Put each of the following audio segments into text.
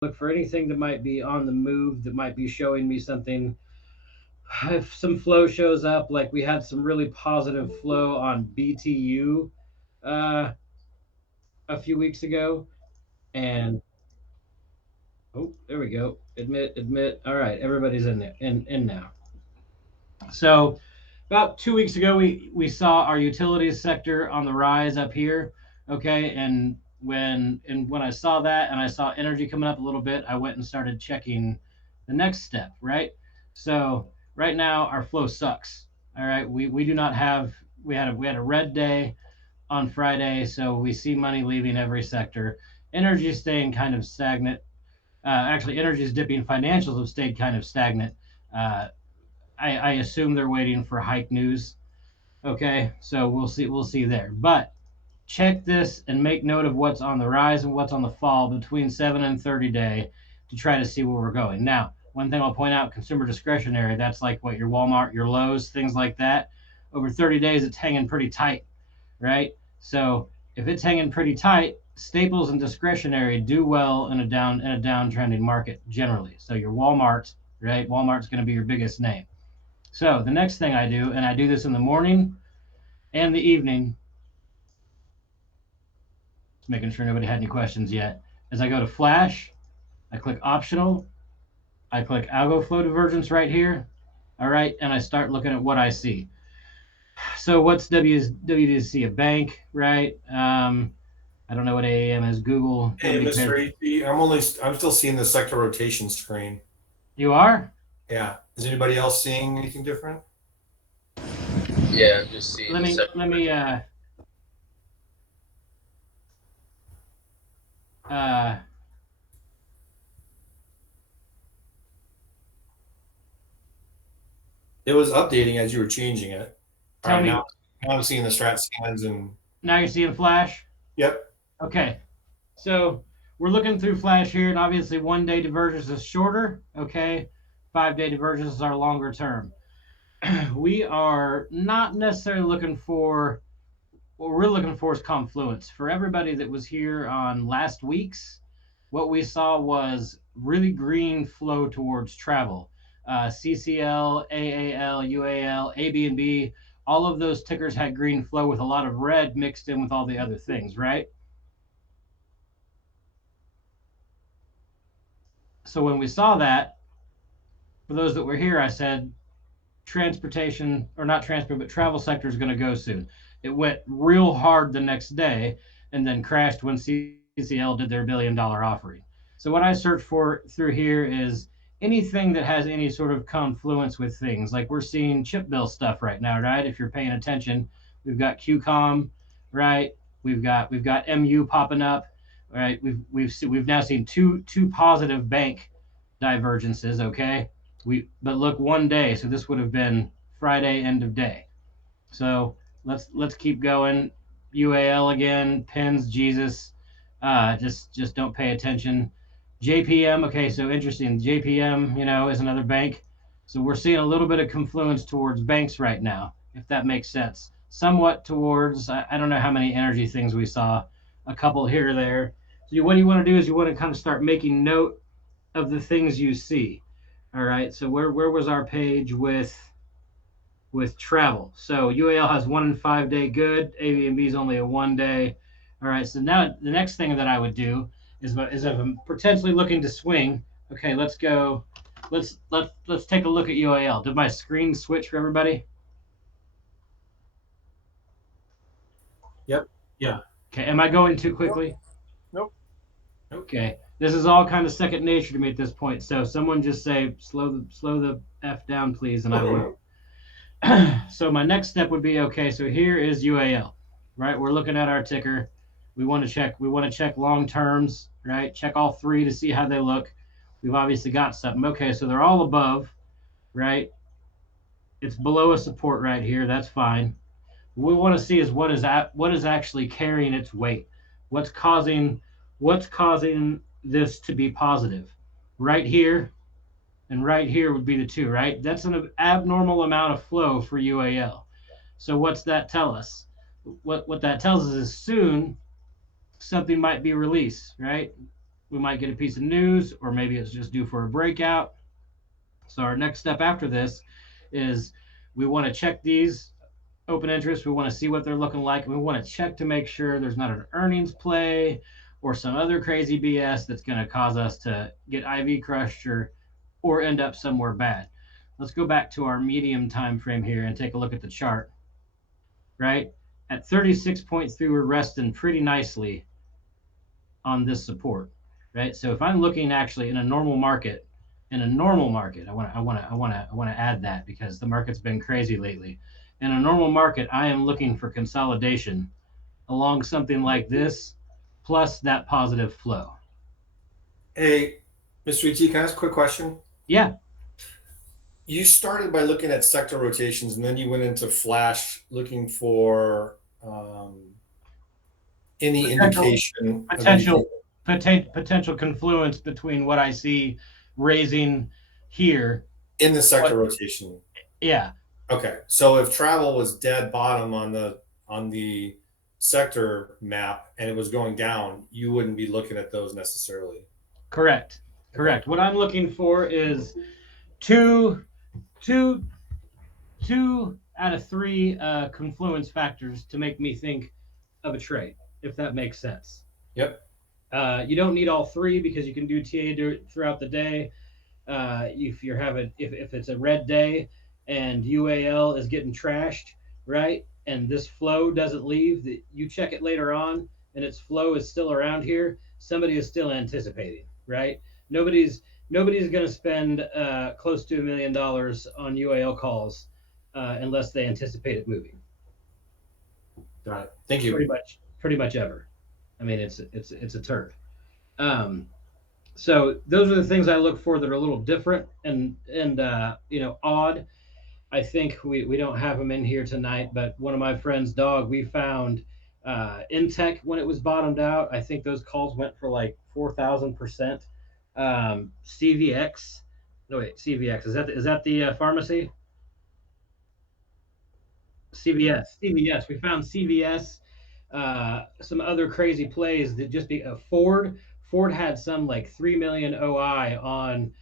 look for anything that might be on the move, that might be showing me something. If some flow shows up, like we had some really positive flow on BTU uh, a few weeks ago, and oh, there we go. Admit, admit. All right, everybody's in there, in now. So about 2 weeks ago, we saw our utilities sector on the rise up here. Okay, and when I saw that and I saw energy coming up a little bit, I went and started checking the next step. Right. So right now our flow sucks. All right, we do not have we had a red day on Friday, so we see money leaving every sector. Energy is staying kind of stagnant. Actually, energy is dipping. Financials have stayed kind of stagnant. Uh, I assume they're waiting for hike news. Okay, so we'll see. We'll see there. But check this and make note of what's on the rise and what's on the fall between 7 and 30 day to try to see where we're going. Now, one thing I'll point out: consumer discretionary. That's like what your Walmart, your Lowe's, things like that. Over 30 days, it's hanging pretty tight, right? So if it's hanging pretty tight, staples and discretionary do well in a downtrending market generally. So your Walmart, right? Walmart's going to be your biggest name. So the next thing I do, and I do this in the morning and the evening, just making sure nobody had any questions yet, is I go to Flash, I click Optional, I click Algo Flow Divergence right here, all right, and I start looking at what I see. So what's WDC? A bank, right? I don't know what AAM is. Google. Hey, Nobody Mr. cares. AP, I'm still seeing the sector rotation screen. You are? Yeah. Is anybody else seeing anything different? Yeah, I'm just seeing Let the me sector let me uh It was updating as you were changing it. All tell right, me now I'm seeing the strat scans and now you're seeing Flash. yep. Okay. So we're looking through Flash here, and obviously 1 day divergence is shorter. Okay. 5 day divergence are longer term. We are not necessarily looking for what we're looking for is confluence. For everybody that was here on last week's, what we saw was really green flow towards travel. CCL, AAL, UAL, AB&B, all of those tickers had green flow with a lot of red mixed in with all the other things, right? So when we saw that, for those that were here, I said transportation, or not transport, but travel sector is going to go soon. It went real hard the next day and then crashed when CCL did their $1 billion offering. So what I search for through here is anything that has any sort of confluence with things. Like we're seeing chip bill stuff right now, right? If you're paying attention, we've got QCOM, right? We've got MU popping up, right? We've now seen two positive bank divergences. Okay, but look, 1 day, so this would have been Friday end of day. So let's keep going. UAL again, pins Jesus. Just don't pay attention. JPM, okay, so interesting. JPM, is another bank. So we're seeing a little bit of confluence towards banks right now, if that makes sense. Somewhat towards, I don't know how many energy things we saw, a couple here or there. So what you want to do is you want to kind of start making note of the things you see. All right. So where was our page with travel? So UAL has 1 and 5 day good. ABNB is only a 1 day. All right. So now the next thing that I would do is if I'm potentially looking to swing. Okay, let's go. Let's take a look at UAL. Did my screen switch for everybody? Yep. Yeah. Okay. Am I going too Nope. quickly? Nope. Nope. Okay. This is all kind of second nature to me at this point. So someone just say slow the f down, please, and I will. So my next step would be okay. So here is UAL, right? We're looking at our ticker. We want to check long terms, right? Check all three to see how they look. We've obviously got something. Okay, so they're all above, right? It's below a support right here. That's fine. What we want to see is what is actually carrying its weight. What's causing what's causing this to be positive? Right here and right here would be the two, right? That's an abnormal amount of flow for UAL. So what's that tell us? What that tells us is soon something might be released, right? We might get a piece of news, or maybe it's just due for a breakout. So our next step after this is we want to check these open interest. We want to see what they're looking like. And we want to check to make sure there's not an earnings play or some other crazy BS that's going to cause us to get IV crushed or end up somewhere bad. Let's go back to our medium time frame here and take a look at the chart, right? At 36.3, we're resting pretty nicely on this support, right? So if I'm looking actually in a normal market, I want to add that because the market's been crazy lately. In a normal market, I am looking for consolidation along something like this, plus that positive flow. Hey, Mr. ET, can I ask a quick question? Yeah, You started by looking at sector rotations, and then you went into flash looking for any potential indication of anything potential potential confluence between what I see raising here. in the sector What? rotation. Yeah, Okay, so if travel was dead bottom on the sector map and it was going down, you wouldn't be looking at those necessarily. correct, Okay. correct. What I'm looking for is two, two, two out of three confluence factors to make me think of a trade, if that makes sense. Yep. You don't need all three because you can do throughout the day. If you're having if it's a red day and UAL is getting trashed, right, and this flow doesn't leave, you check it later on and its flow is still around here, somebody is still anticipating, right? Nobody's going to spend close to $1 million on UAL calls unless they anticipate it moving. Got it. Thank you. Pretty much ever. I mean, it's a turd. Um, so those are the things I look for that are a little different and odd. I think we don't have them in here tonight, but one of my friend's dog we found Intech when it was bottomed out. I think those calls went for like 4,000%. CVX, no wait, CVX is that the pharmacy? CVS. We found CVS. Some other crazy plays that just be a Ford. Ford had some like 3 million OI on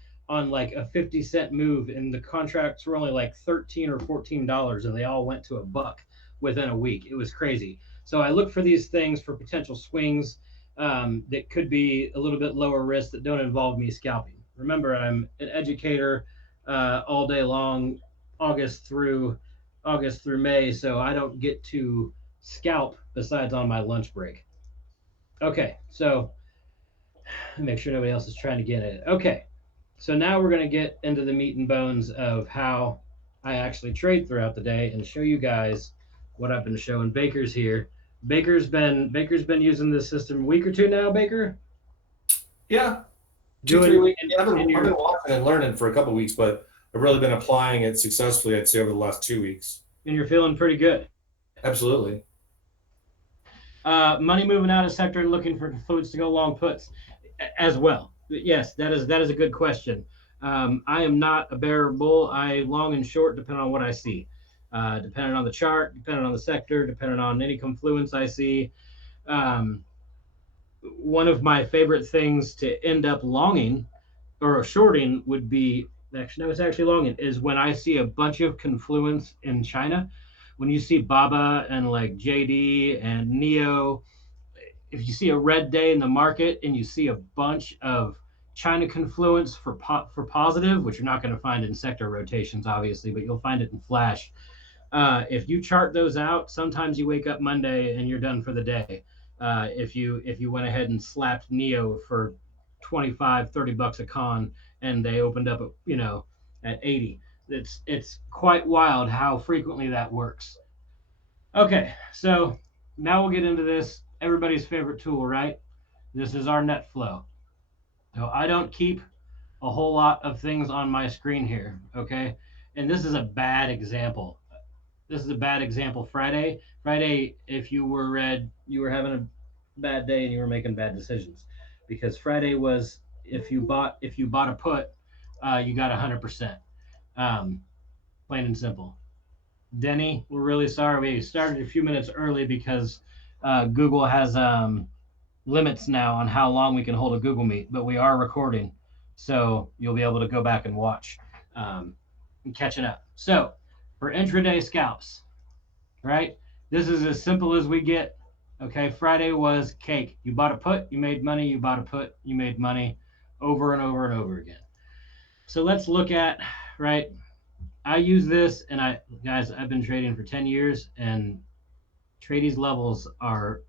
like a 50-cent move, and the contracts were only like $13 or $14, and they all went to a buck within a week. It was crazy. So I look for these things for potential swings that could be a little bit lower risk that don't involve me scalping. Remember, I'm an educator all day long, August through August through May, so I don't get to scalp besides on my lunch break. Okay, so make sure nobody else is trying to get it. Okay, so now we're going to get into the meat and bones of how I actually trade throughout the day and show you guys what I've been showing. Baker's here. Baker's been using this system a week or two now. Baker Yeah, two, doing 3 weeks. Yeah, in I've been your watching and learning for a couple of weeks, but I've really been applying it successfully, I'd say, over the last 2 weeks. and you're feeling pretty good. Absolutely. Money moving out of sector and looking for fluids to go long puts as well. Yes, that is a good question. I am not a bearer bull. I long and short depending on what I see, depending on the chart, depending on the sector, depending on any confluence I see. Um, One of my favorite things to end up longing or shorting would be actually no, it's actually longing is when I see a bunch of confluence in China. When you see Baba and like JD and Neo, if you see a red day in the market and you see a bunch of China confluence for positive, which you're not going to find in sector rotations, obviously, but you'll find it in flash. If you chart those out, sometimes you wake up Monday and you're done for the day. If you went ahead and slapped Neo for 25-30 bucks a con and they opened up at 80, it's quite wild how frequently that works. Okay, so now we'll get into this everybody's favorite tool, right? This is our net flow. So I don't keep a whole lot of things on my screen here, okay? And this is a bad example. This is a bad example. Friday, if you were red, you were having a bad day and you were making bad decisions, because Friday was if you bought a put, you got 100%. Um, Plain and simple. Denny, we're really sorry we started a few minutes early because Google has limits now on how long we can hold a Google Meet, but we are recording, so you'll be able to go back and watch and catching up. So for intraday scalps, right? This is as simple as we get. Okay, Friday was cake. You bought a put, you made money. You bought a put, you made money, over and over and over again. So let's look at, right. I use this, and I've been trading for 10 years, and tradies levels are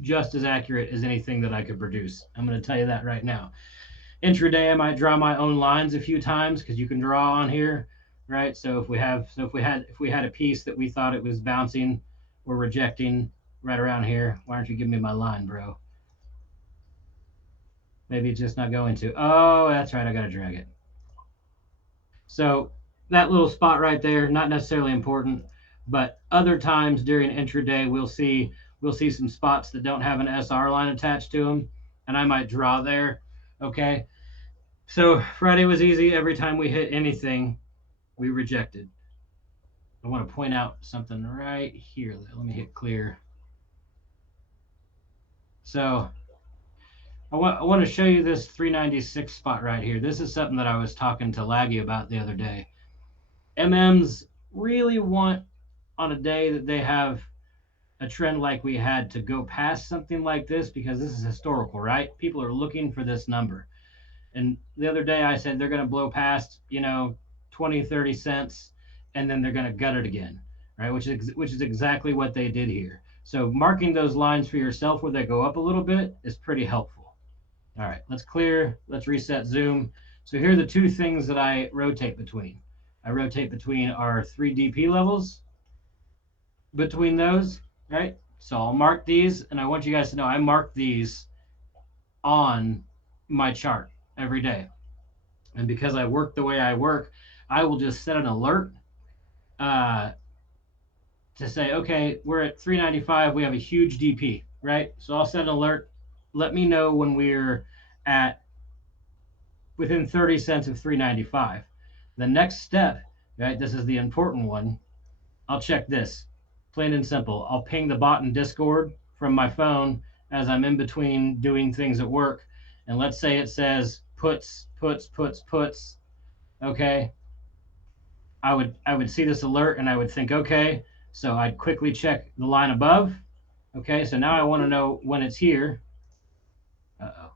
just as accurate as anything that I could produce. I'm going to tell you that right now. Intraday, I might draw my own lines a few times because you can draw on here, right? So if we had a piece that we thought it was bouncing, we're rejecting right around here. Why aren't you giving me my line, bro? Maybe it's just not going to. Oh, that's right. I got to drag it. So that little spot right there, not necessarily important, but other times during intraday, we'll see some spots that don't have an SR line attached to them, and I might draw there. Okay, so Friday was easy. Every time we hit anything, we rejected. I want to point out something right here. Let me hit clear. So I want to show you this 396 spot right here. This is something that I was talking to Laggy about the other day. MMs really want, on a day that they have a trend like we had, to go past something like this, because this is historical, right? People are looking for this number. And the other day I said they're going to blow past, 20, 30 cents, and then they're going to gut it again, right? Which is exactly what they did here. So marking those lines for yourself where they go up a little bit is pretty helpful. All right, let's clear. Let's reset zoom. So here are the two things that I rotate between. I rotate between our 3 DP levels, between those, right? So I'll mark these, and I want you guys to know I mark these on my chart every day. And because I work the way I work, I will just set an alert uh, to say, okay, we're at 395. We have a huge DP, right? So I'll set an alert. Let me know when we're at within 30 cents of 395. The next step, right? This is the important one. I'll check this. Plain and simple. I'll ping the bot in Discord from my phone as I'm in between doing things at work. And let's say it says puts, puts, puts, puts. Okay. I would see this alert and I would think, okay. So I'd quickly check the line above. Okay. So now I want to know when it's here. Uh-oh.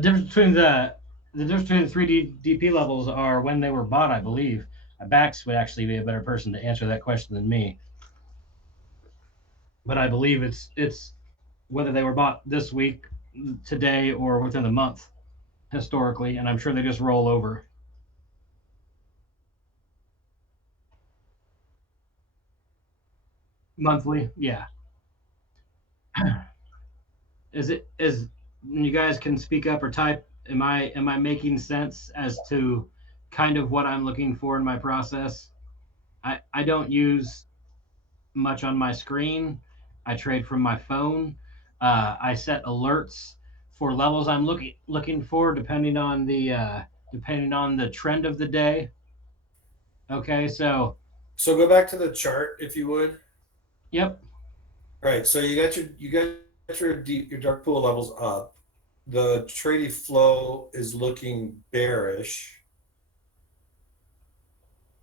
Difference between the difference between the 3D DP levels are when they were bought, I believe. Bax would actually be a better person to answer that question than me. But I believe it's whether they were bought this week, today, or within the month historically, and I'm sure they just roll over monthly. Yeah, is you guys can speak up or type. Am I making sense as to kind of what I'm looking for in my process? I don't use much on my screen. I trade from my phone. I set alerts for levels I'm looking for, depending on the trend of the day. Okay, so So go back to the chart if you would. yep. All right. So you got your dark pool levels up. The trading flow is looking bearish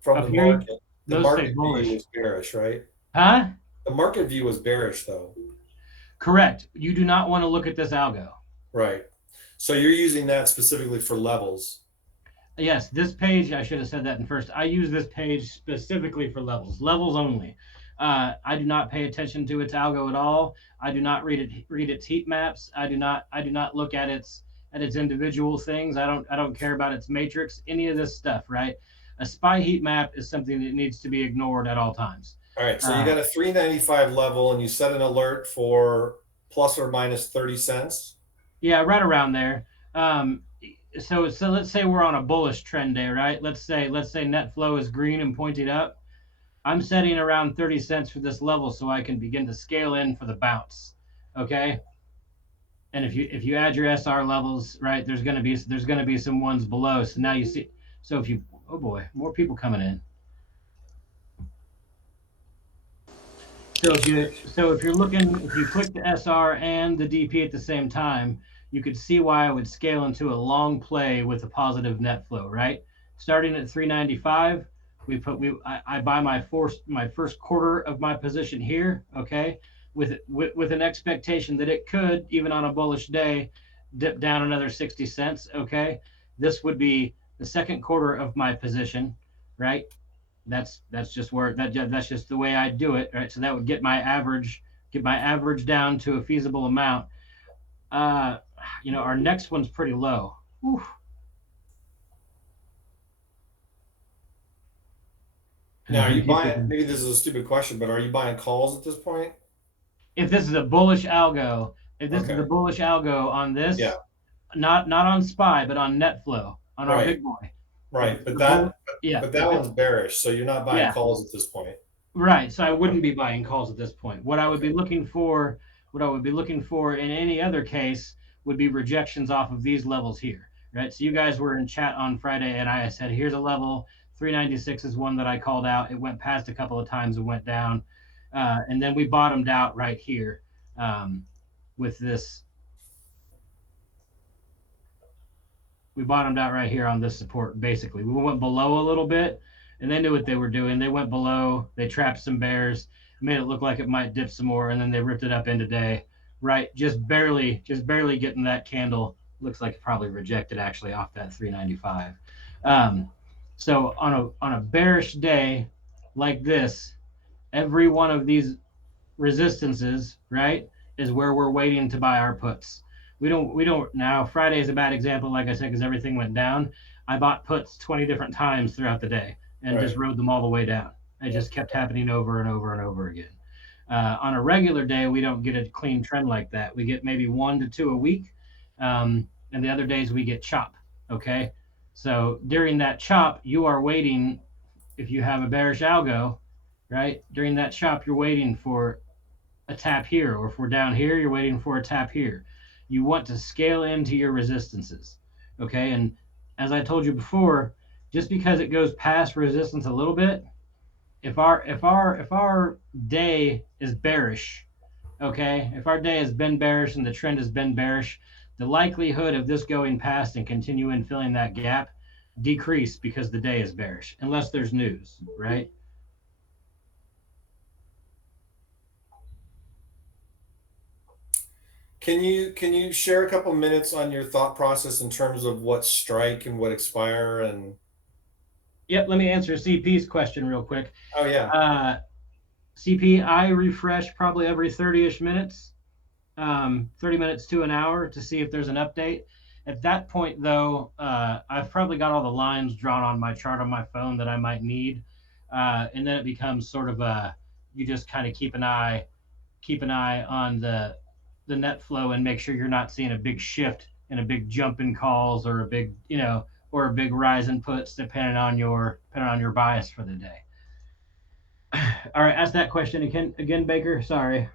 from Up the here, market. The those say market view bullish. was bearish, right? Huh? The market view was bearish though. Correct. You do not want to look at this algo. Right. So you're using that specifically for levels. Yes, this page, I should have said that in first. I use this page specifically for levels only. I do not pay attention to its algo at all. I do not read its heat maps. I do not look at its individual things. I don't care about its matrix, any of this stuff, right? A SPY heat map is something that needs to be ignored at all times. All right. So you got a 395 level and you set an alert for plus or minus 30 cents. Yeah, right around there. So let's say we're on a bullish trend day, right? Let's say net flow is green and pointing up. I'm setting around 30 cents for this level so I can begin to scale in for the bounce. Okay. And if you add your SR levels, right, there's gonna be some ones below. So now you see. So if you, oh boy, more people coming in. if you're looking, if you click the SR and the DP at the same time, you could see why I would scale into a long play with a positive net flow, right? Starting at 395, I buy my first quarter of my position here, okay, with an expectation that it could, even on a bullish day, dip down another 60 cents, okay? This would be the second quarter of my position, right? That's just where that's just the way I do it, right? So that would get my average down to a feasible amount. Uh, our next one's pretty low. Whew. Now, are Let me you see if we buying? can. Maybe this is a stupid question, but are you buying calls at this point? If this is a bullish algo, if this is a Okay. bullish algo on Yeah. this, not on SPY, but on net flow on our Right. big boy. If Right. it's a bull, yeah, But if that it, one's bearish, so you're not buying yeah, calls at this point. right. So I wouldn't Okay. be buying calls at this point. Okay. What I would be looking for in any other case would be rejections off of these levels here, right? So you guys were in chat on Friday, and I said, here's a level. 396 is one that I called out. It went past a couple of times and went down, and then we bottomed out right here with this. We bottomed out right here on this support. Basically, we went below a little bit, and they knew what they were doing. They went below. They trapped some bears, made it look like it might dip some more, and then they ripped it up in today. Right, just barely getting that candle. Looks like it probably rejected actually off that 395. Um, so on a bearish day like this, every one of these resistances, right, is where we're waiting to buy our puts. We don't now. Friday is a bad example, like I said, because everything went down. I bought puts 20 different times throughout the day and just Right. rode them all the way down. It Yep. just kept happening over and over and over again. On a regular day, we don't get a clean trend like that. We get maybe 1 to 2 a week, and the other days we get chop. Okay, so during that chop, you are waiting. If you have a bearish algo, right, during that chop, you're waiting for a tap here, or if we're down here, you're waiting for a tap here. You want to scale into your resistances, okay? And as I told you before, just because it goes past resistance a little bit, if our day is bearish, okay, if our day has been bearish and the trend has been bearish, the likelihood of this going past and continuing filling that gap decrease because the day is bearish, unless there's news, right? Can you share a couple minutes on your thought process in terms of what strike and what expire and Yep. Let me answer CP's question real quick. oh yeah. Uh, CP, I refresh probably every 30-ish minutes, 30 minutes to an hour to see if there's an update. At that point, though, I've probably got all the lines drawn on my chart on my phone that I might need. And then it becomes sort of you just kind of keep an eye on the net flow and make sure you're not seeing a big shift and a big jump in calls or a big, or a big rise in puts depending on your bias for the day. All right, ask that question again, Baker. Sorry.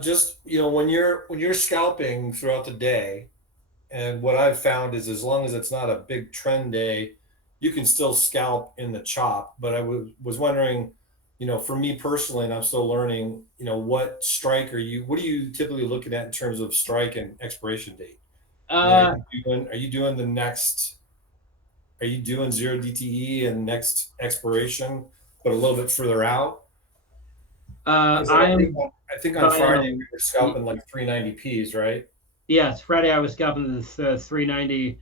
Just when you're scalping throughout the day, and what I've found is as long as it's not a big trend day, you can still scalp in the chop. But I was wondering, for me personally, and I'm still learning, what are you typically looking at in terms of strike and expiration date? I mean, Uh, are you doing zero DTE and next expiration, but a little bit further out? Because I I think am on, I think on buying Friday we were a. scalping like 390 Ps, right? Yes, Friday I was scalping the 390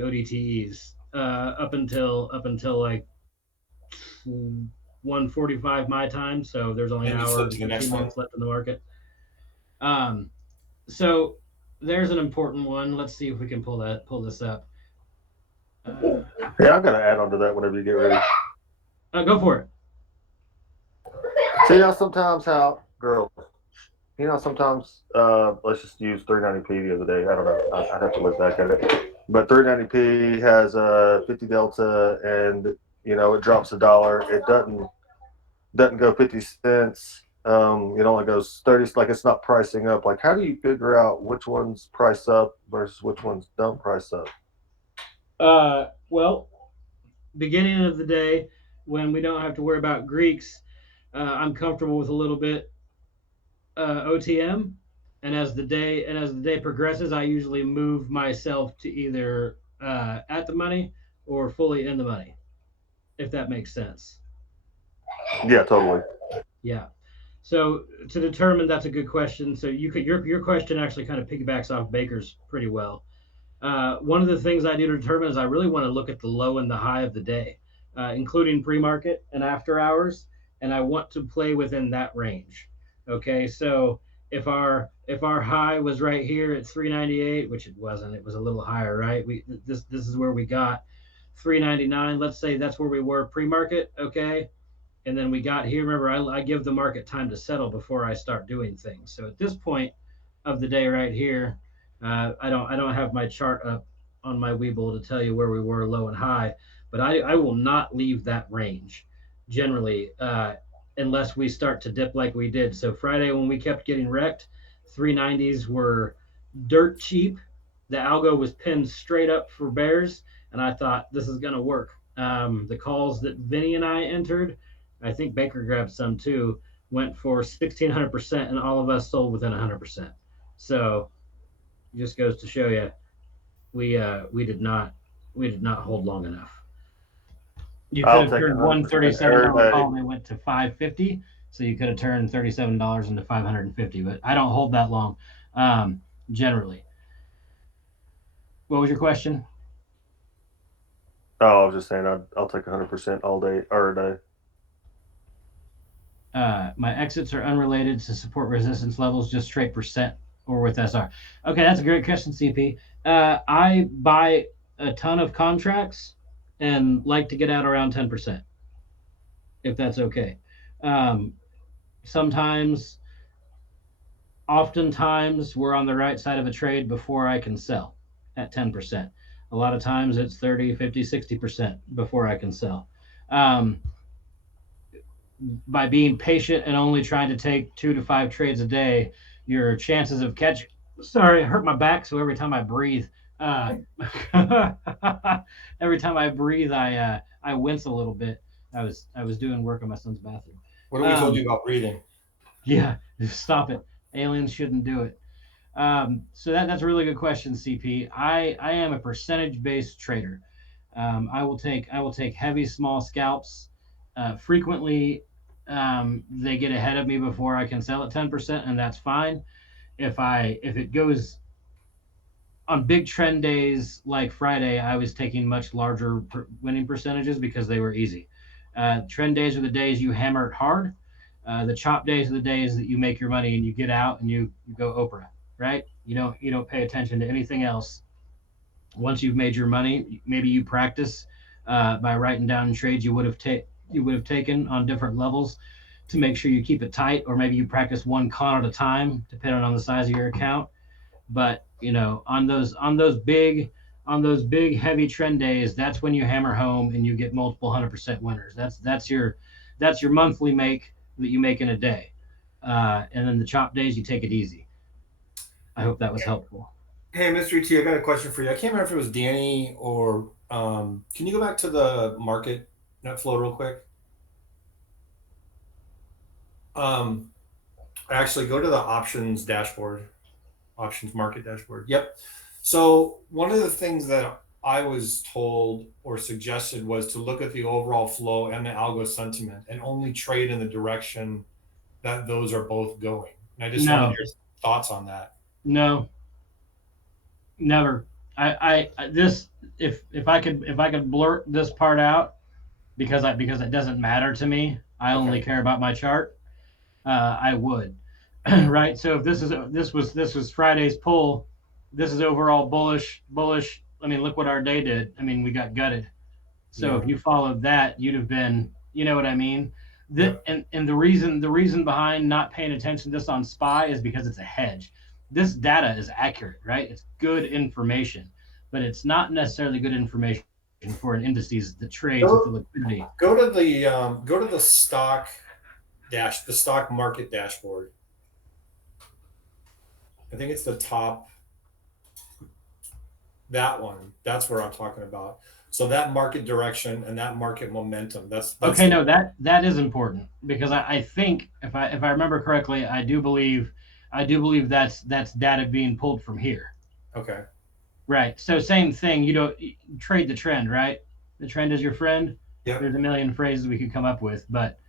ODTEs up until like 1:45 my time. So there's only an And you hour flip and to the 15 next one. minutes left in the market. Um, so there's an important one. Let's see if we can pull this up. Yeah, I got to add on to that whenever you get ready. Go for it. See, sometimes how girls, sometimes let's just use 390p the other day. I don't know. I'd have to look back at it. But 390p has a 50 delta, and it drops $1. It doesn't go 50 cents. It only goes 30. Like it's not pricing up. Like, how do you figure out which ones price up versus which ones don't price up? Well, beginning of the day when we don't have to worry about Greeks, I'm comfortable with a little bit OTM, and as the day progresses, I usually move myself to either at the money or fully in the money, if that makes sense. Yeah, totally. Yeah. So to determine, that's a good question. So your question actually kind of piggybacks off Baker's pretty well. One of the things I do to determine is I really want to look at the low and the high of the day, including pre-market and after hours, and I want to play within that range. Okay, so if our high was right here at 398, which it wasn't, it was a little higher, right? This is where we got 399. Let's say that's where we were pre-market. Okay, and then we got here. Remember, I give the market time to settle before I start doing things. So at this point of the day, right here, I don't have my chart up on my Webull to tell you where we were low and high, but I will not leave that range generally, unless we start to dip like we did. So Friday when we kept getting wrecked, 390s were dirt cheap. The algo was pinned straight up for bears, and I thought this is going to work. The calls that Vinny and I entered, I think Baker grabbed some too, went for 1,600%, and all of us sold within 100%. So it just goes to show you, we did not hold long enough. You could I'll have take turned 100% $137 every day. call and they went to 550, so you could have turned $37 into 550. But I don't hold that long, generally. What was your question? Oh, I was just saying I'll take 100% all day or a day. My exits are unrelated to support resistance levels, just straight percent or with SR. Okay, that's a great question, CP. I buy a ton of contracts and like to get out around 10%, if that's okay. Um, sometimes, oftentimes, we're on the right side of a trade before I can sell at 10%. A lot of times it's 30, 50, 60% before I can sell. Um, by being patient and only trying to take 2 to 5 trades a day, your chances of catch. Sorry, I hurt my back, so every time I breathe, uh, every time I breathe, I wince a little bit. I was doing work on my son's bathroom. What have we told you Um, about breathing? yeah, stop it. Aliens shouldn't do it. So that's a really good question, CP. I am a percentage based trader. I will take heavy small scalps. Frequently, they get ahead of me before I can sell at 10%, and that's fine. If it goes on big trend days like Friday, I was taking much larger winning percentages because they were easy. Trend days are the days you hammer it hard. The chop days are the days that you make your money and you get out and you go Oprah, right? You don't pay attention to anything else. Once you've made your money, maybe you practice by writing down trades you would have taken on different levels to make sure you keep it tight, or maybe you practice one con at a time, depending on the size of your account. But on those big heavy trend days, that's when you hammer home and you get multiple 100% winners. That's your monthly make that you make in a day. And then the chop days, you take it easy. I hope that was helpful. Hey, Mystery T, I got a question for you. I can't remember if it was Danny or can you go back to the market net flow real quick? Um, Actually, go to the options dashboard, options market dashboard. Yep. So one of the things that I was told or suggested was to look at the overall flow and the algo sentiment and only trade in the direction that those are both going. And I just wanted No, your thoughts on that. no, never. This, if I could blurt this part out, because it doesn't matter to me. I only Okay. care about my chart. I would. Right. So if this was Friday's pull, this is overall bullish. Bullish. I mean, look what our day did. I mean, we got gutted. So if Yeah. you followed that, you'd have been. You know what I mean? Yep. And the reason behind not paying attention to this on SPY is because it's a hedge. This data is accurate, right? It's good information, but it's not necessarily good information for an indices that trades with the Go liquidity. go to the the stock market dashboard. I think it's the top, that one. That's where I'm talking about. So that market direction and that market momentum, that's Okay, the no, one. that is important because I think if I remember correctly, I do believe that's data being pulled from here. Okay. Right. So same thing. You don't trade the trend, right? The trend is your friend. Yep. There's a million phrases we could come up with, but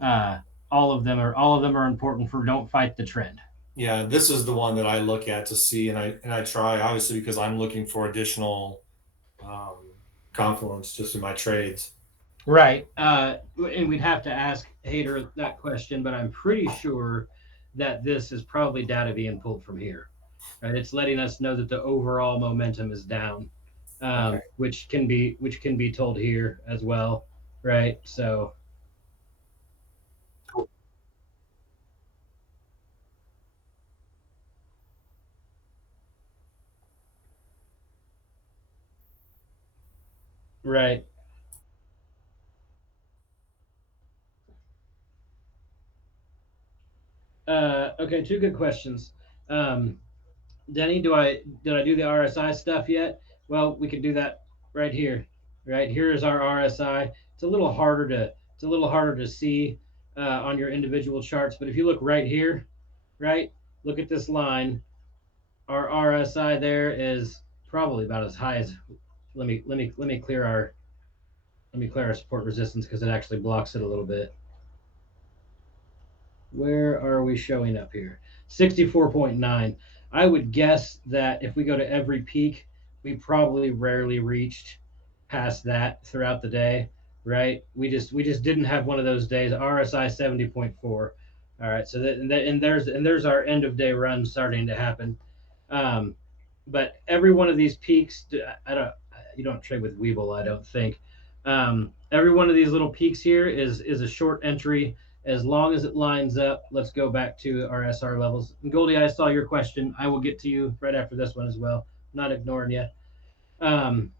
uh, all of them are important for don't fight the trend. Yeah, this is the one that I look at to see, and I try obviously because I'm looking for additional um, confluence just in my trades. Right. And we'd have to ask Hader that question, but I'm pretty sure that this is probably data being pulled from here. Right. It's letting us know that the overall momentum is down, Okay. which can be told here as well. Right. So Cool. right. Okay. Two good questions. Um, Denny, did I do the RSI stuff yet? Well, we can do that right here. Right here is our RSI. It's a little harder to see on your individual charts, but if you look right here, right, look at this line. Our RSI there is probably about as high as. Let me clear our support resistance because it actually blocks it a little bit. Where are we showing up here? 64.9. I would guess that if we go to every peak, we probably rarely reached past that throughout the day, right? We just didn't have one of those days. RSI 70.4. All right, so there's our end of day run starting to happen. Um, but every one of these peaks, I don't you don't trade with Weeble, I don't think. Every one of these little peaks here is a short entry as long as it lines up. Let's go back to our SR levels. And Goldie, I saw your question. I will get to you right after this one as well. I'm not ignoring you. Um,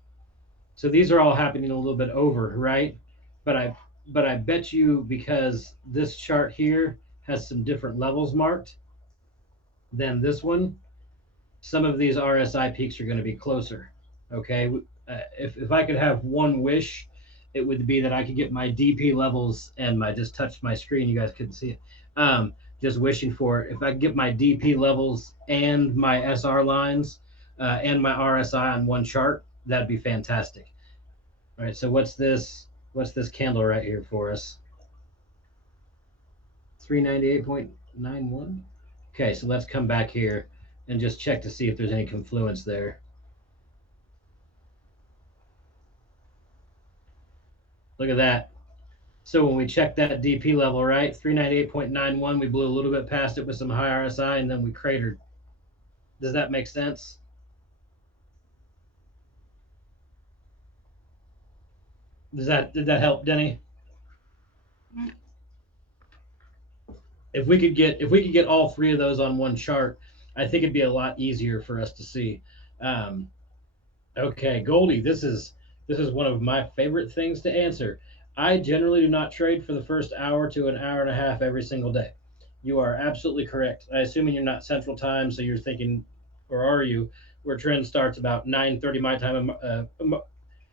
so these are all happening a little bit over, right? But I bet you because this chart here has some different levels marked than this one, some of these RSI peaks are going to be closer. Okay, if I could have one wish, it would be that I could get my DP levels and my just touched my screen. You guys couldn't see it. Just wishing for it. If I could get my DP levels and my SR lines and my RSI on one chart, that'd be fantastic. All right. So what's this? What's this candle right here for us? 398.91. Okay, so let's come back here and just check to see if there's any confluence there. Look at that. So when we checked that DP level, right, 398.91, we blew a little bit past it with some high RSI, and then we cratered. Does that make sense? Did that help, Denny? If we could get all three of those on one chart, I think it'd be a lot easier for us to see. Um, Okay, Goldie, this is one of my favorite things to answer. I generally do not trade for the first hour to an hour and a half every single day. You are absolutely correct. I assuming you're not Central Time, so you're thinking, or are you, where trend starts about 9:30 my time,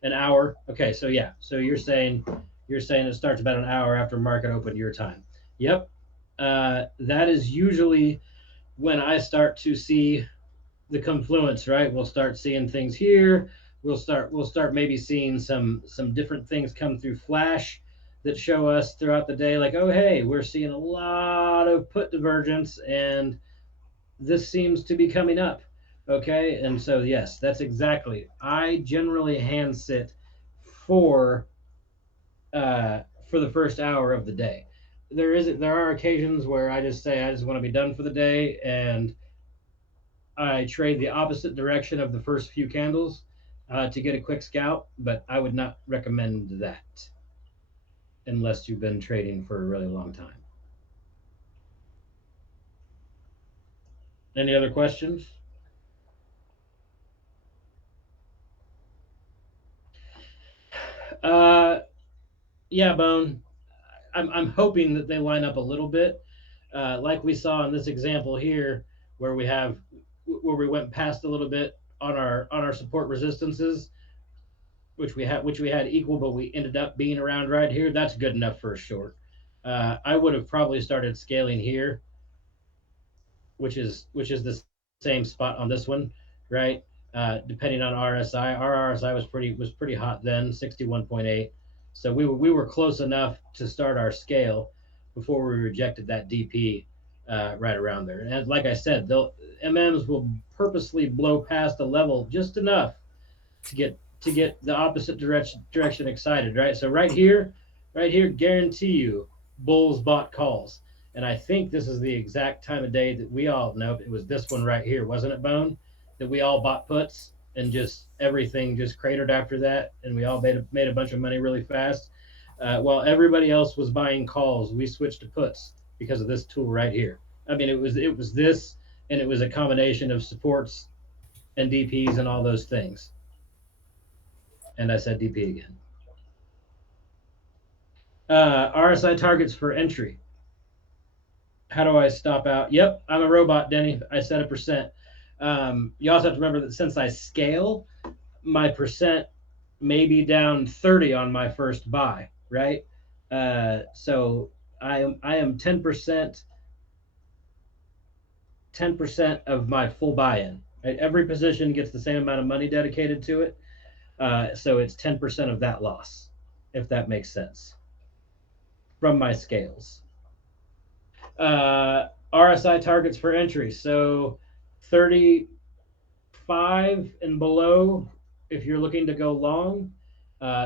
an hour. Okay, so yeah, so you're saying it starts about an hour after market open your time. Yep, that is usually when I start to see the confluence, right? We'll start seeing things here. We'll start maybe seeing some different things come through flash that show us throughout the day, like, oh hey, we're seeing a lot of put divergence, and this seems to be coming up. Okay, and so yes, that's exactly. I generally hand sit for for the first hour of the day. There are occasions where I just say I just want to be done for the day, and I trade the opposite direction of the first few candles to get a quick scalp, but I would not recommend that unless you've been trading for a really long time. Any other questions? Uh, yeah, Bone. I'm hoping that they line up a little bit, like we saw in this example here, where we went past a little bit on our support resistances. which we had equal, but we ended up being around right here. That's good enough for a short. I would have probably started scaling here, which is the same spot on this one, right? Depending on RSI, our RSI was pretty hot then, 61.8. So we were close enough to start our scale before we rejected that DP right around there. And like I said, they'll MMs will purposely blow past the level just enough to get the opposite direction excited, right? So right here, guarantee you, bulls bought calls, and I think this is the exact time of day that we all know it was this one right here, wasn't it, Bone? That we all bought puts and just everything just cratered after that, and we all made a bunch of money really fast. While everybody else was buying calls, we switched to puts because of this tool right here. I mean, it was this, and it was a combination of supports and DPS and all those things. And I said DP again. RSI targets for entry. How do I stop out? Yep, I'm a robot, Denny. I set a percent. You also have to remember that since I scale, my percent may be down 30 on my first buy, right? So I am 10% of my full buy-in. Right? Every position gets the same amount of money dedicated to it, so it's 10% of that loss, if that makes sense, from my scales. RSI targets for entry. So 35 and below if you're looking to go long,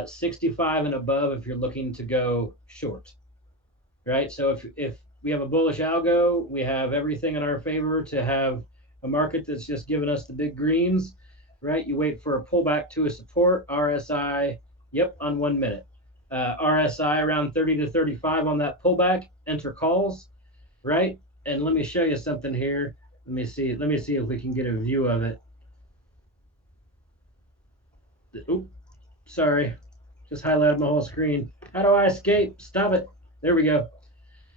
65 and above if you're looking to go short, right? So if we have a bullish algo, we have everything in our favor to have a market that's just giving us the big greens, right? You wait for a pullback to a support, RSI, yep, on 1 minute. RSI around 30 to 35 on that pullback, enter calls, right? And let me show you something here. Let me see if we can get a view of it. Oop, sorry. Just highlighted my whole screen. How do I escape? Stop it. There we go.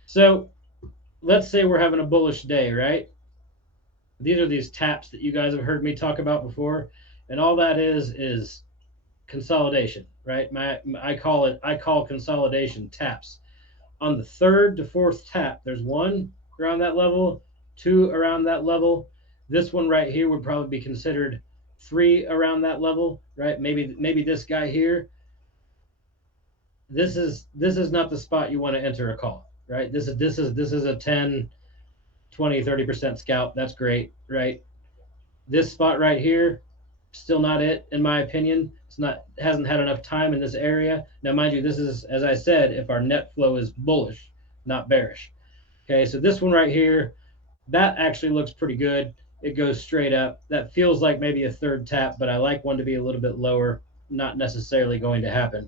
So let's say we're having a bullish day, right? These are these taps that you guys have heard me talk about before. And all that is consolidation, right? I call consolidation taps. On the third to fourth tap, there's one around that level, two around that level. This one right here would probably be considered three around that level, right? Maybe this guy here. This is not the spot you want to enter a call, right? This is a 10, 20, 30% scalp. That's great, right? This spot right here, still not it, in my opinion. Hasn't had enough time in this area. Now, mind you, this is, as I said, if our net flow is bullish, not bearish. Okay, so this one right here, that actually looks pretty good. It goes straight up. That feels like maybe a third tap, but I like one to be a little bit lower. Not necessarily going to happen.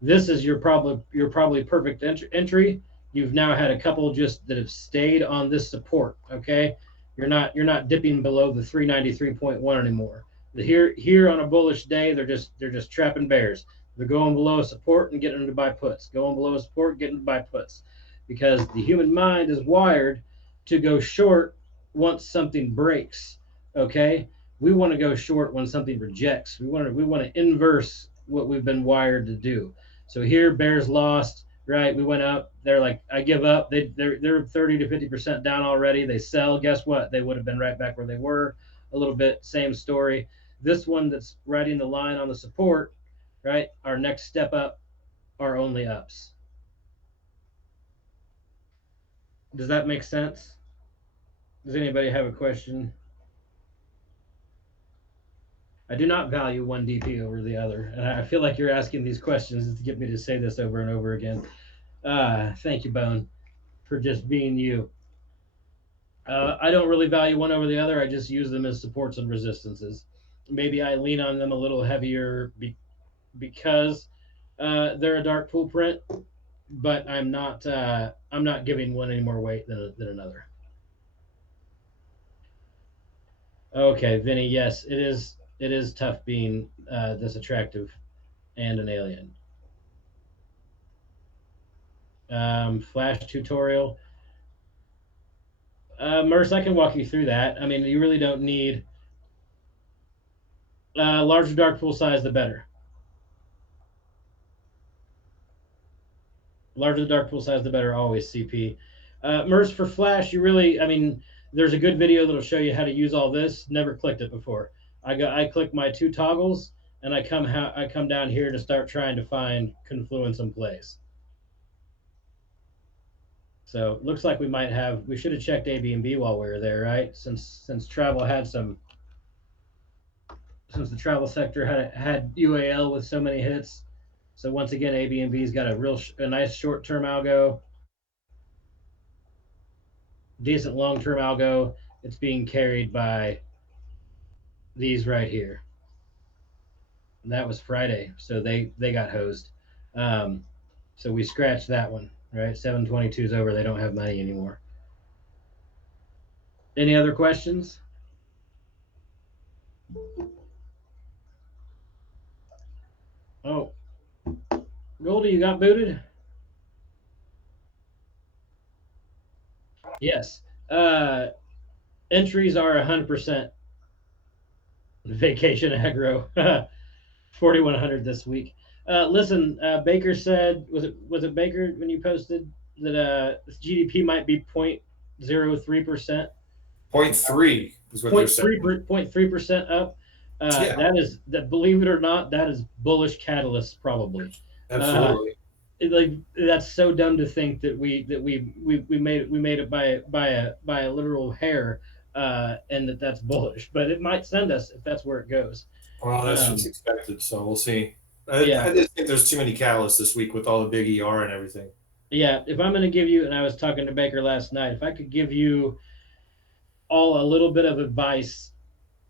This is your probably perfect entry. You've now had a couple just that have stayed on this support. Okay, you're not dipping below the 393.1 anymore. Here on a bullish day, they're just trapping bears. They're going below support and getting them to buy puts. Going below support, getting them to buy puts, because the human mind is wired to go short once something breaks. Okay, we want to go short when something rejects. We want to inverse what we've been wired to do. So here, bears lost, right? We went up. They're like, I give up. They're 30 to 50% down already. They sell. Guess what? They would have been right back where they were. A little bit same story. This one that's riding the line on the support, right? Our next step up are only ups. Does that make sense? Does anybody have a question? I do not value one DP over the other, and I feel like you're asking these questions to get me to say this over and over again. Thank you, Bone, for just being you. I don't really value one over the other. I just use them as supports and resistances. Maybe I lean on them a little heavier because they're a dark pool print, but I'm not giving one any more weight than another. Okay, Vinny. Yes, it is tough being this attractive and an alien. Flash tutorial. Merce, I can walk you through that. I mean, you really don't need larger dark pool size, the better. Larger the dark pool size, the better. Always CP. Merge for Flash. You really, I mean, there's a good video that'll show you how to use all this. Never clicked it before. I click my two toggles and I come down here to start trying to find confluence and plays. So looks like we should have checked A, B, and B while we were there, right? Since travel had some since the travel sector had UAL with so many hits. So once again, A, B, and B's got a nice short term algo, decent long term algo. It's being carried by these right here. And that was Friday, so they got hosed. Um, so we scratched that one, right? 722 is over. They don't have money anymore. Any other questions? Oh, Goldie, you got booted? Yes. Entries are 100% vacation aggro. 4100 this week. Listen, Baker said, was it Baker when you posted that GDP might be 0.03%? 0.3 is what they're Point saying. 3% up. Yeah, That is that. Believe it or not, that is bullish catalyst probably. Uh, absolutely. like that's so dumb to think that we made it by a literal hair, and that's bullish. But it might send us if that's where it goes. Well, that's just Um, expected, so we'll see. I yeah, just think there's too many catalysts this week with all the big ER and everything. yeah. If I'm going to give you, and I was talking to Baker last night, if I could give you all a little bit of advice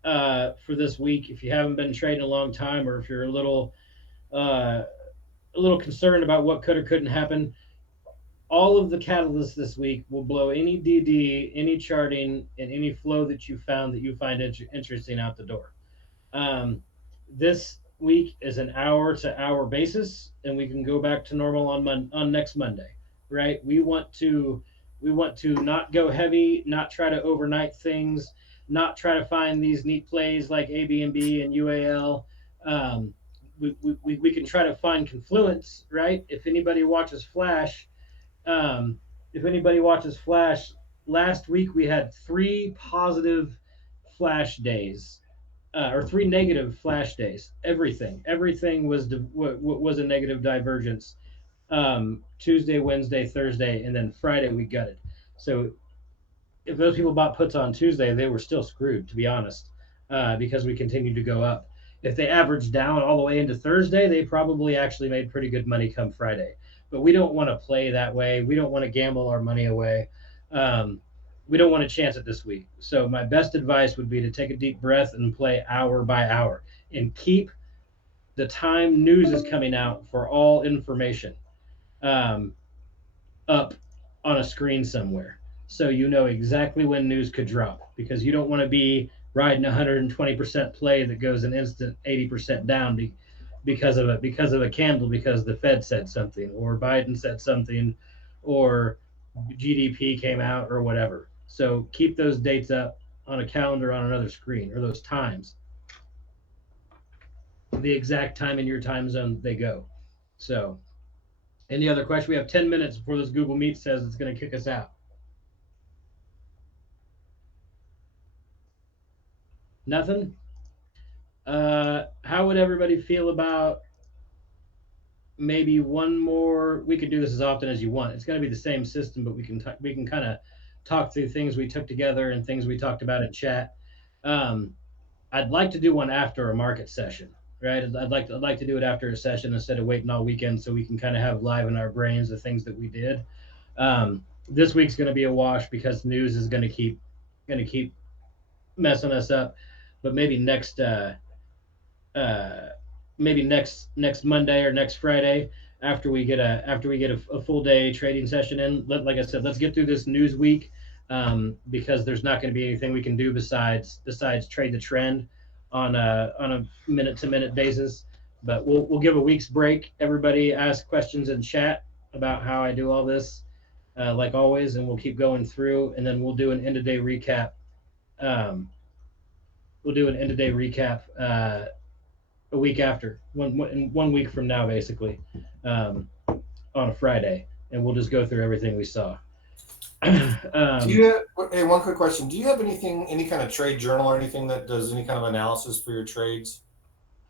for this week, if you haven't been trading a long time, or if you're uh, a little concerned about what could or couldn't happen, all of the catalysts this week will blow any DD, any charting, and any flow that you found that you find interesting out the door. Um, this week is an hour to hour basis, and we can go back to normal on next Monday, right? We want to not go heavy, not try to overnight things, not try to find these neat plays like ABNB and UAL. Um, we can try to find confluence, right? Um, if anybody watches Flash, last week we had three positive Flash days, or three negative Flash days. Everything was a negative divergence. Tuesday, Wednesday, Thursday, and then Friday we gutted. So if those people bought puts on Tuesday, they were still screwed, to be honest, because we continued to go up. If they averaged down all the way into Thursday, they probably actually made pretty good money come Friday. But we don't want to play that way. We don't want to gamble our money away. Um, we don't want to chance it this week. So my best advice would be to take a deep breath and play hour by hour and keep the time news is coming out for all information. Um, Up on a screen somewhere so you know exactly when news could drop because you don't want to be riding 120% play that goes an instant 80% down because of a candle because the Fed said something or Biden said something or GDP came out or whatever. So keep those dates up on a calendar on another screen or those times, the exact time in your time zone they go. So any other question? We have 10 minutes before this Google Meet says it's going to kick us out. Nothing. How would everybody feel about maybe one more? We could do this as often as you want. It's going to be the same system, but we can kind of talk through things we took together and things we talked about in chat. Um, I'd like to do one after a market session, right? I'd like to do it after a session instead of waiting all weekend, so we can kind of have live in our brains the things that we did. This week's going to be a wash because news is going to keep messing us up, but uh, maybe next Monday or next Friday after we get a full day trading session in. Like I said, let's get through this news week because there's not going to be anything we can do besides trade the trend on a minute to minute basis. But we'll give a week's break. Everybody ask questions in chat about how I do all this, like always, and we'll keep going through, and then we'll do an end of day recap. Um, we'll do an end of day recap a week after, one week from now, basically, um, on a Friday. and we'll just go through everything we saw. Do you have, hey, one quick question. Do you have anything, any kind of trade journal or anything that does any kind of analysis for your trades?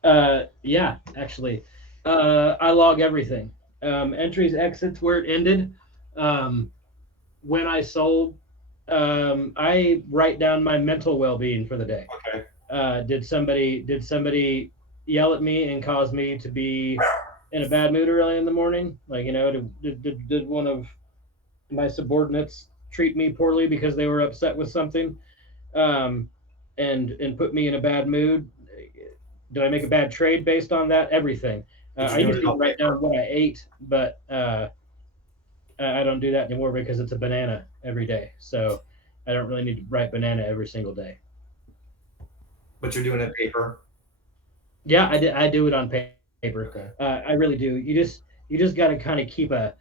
Yeah, actually, I log everything. Entries, exits, where it ended. Um, when I sold, I write down my mental well-being for the day. Okay. Did somebody yell at me and cause me to be in a bad mood early in the morning? Like, did one of my subordinates treat me poorly because they were upset with something, um, and put me in a bad mood? Did I make a bad trade based on that? Everything. But I you're doing used it to on write down paper. what I ate, but I don't do that anymore because it's a banana every day. So I don't really need to write banana every single day. But you're doing it paper. Yeah, I do it on paper. Okay. I really do. You just got to kind of keep a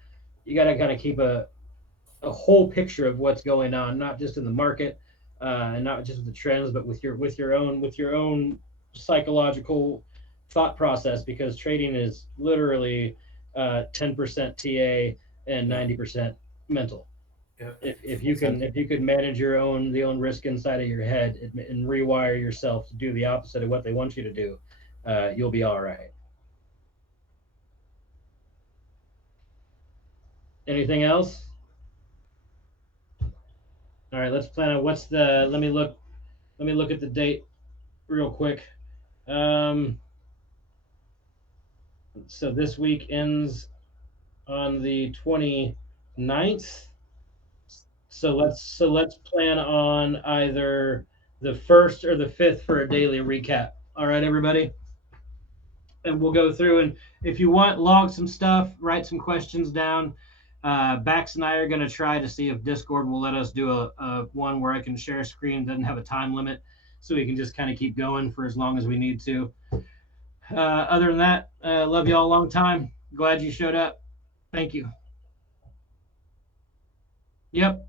whole picture of what's going on, not just in the market, and not just with the trends, but with your own psychological thought process. Because trading is literally 10% TA and Yeah. 90% mental. Yeah. If you Makes can sense. if you could manage the own risk inside of your head, and rewire yourself to do the opposite of what they want you to do, you'll be all right. Anything else? All right, let's plan on what's the. Let me look at the date real quick. Um, so this week ends on the 29th. So let's plan on either the first or the fifth for a daily recap. All right, everybody, and we'll go through, and if you want, log some stuff, write some questions down. Bax and I are going to try to see if Discord will let us do a one where I can share screen, doesn't have a time limit, so we can just kind of keep going for as long as we need to. Other than that, love y'all a long time. Glad you showed up. Thank you. Yep.